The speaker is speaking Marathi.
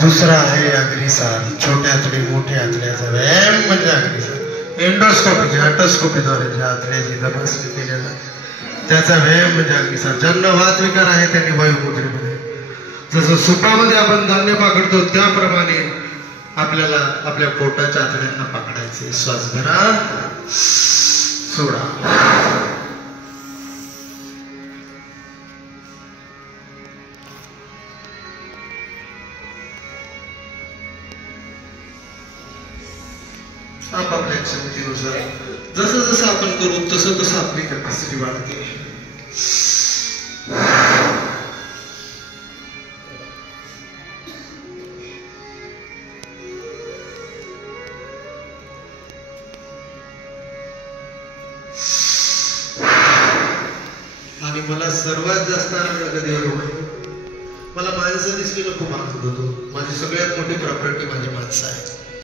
दुसरा आहे अग्निसार. छोट्या आतडी मोठ्या आतड्याचा व्यायाम म्हणजे अग्निसार. एंडोस्कोपी अटोस्कोपीद्वारे ज्या आतड्याची तपासणी केली जाते त्याचा व्यायाम म्हणजे अग्निसार. ज्यांना वातविकार आहे त्यांनी वायुमुद्रेमध्ये, जसं सुपामध्ये आपण धान्य पाकडतो त्याप्रमाणे आपल्याला आपल्या पोटाच्या आतड्यांना पाकडायचे. श्वास भरा, सोडा. आपापल्या क्षमतेनुसार जसं जसं आपण करू तसं तसं आपली कॅपॅसिटी वाढते. आणि मला सर्वात जास्त आनंद कधी होतो, मला माणसं दिसलेलं खूप आनंद होतो. माझी सगळ्यात मोठी प्रॉपर्टी माझी माणसं आहे.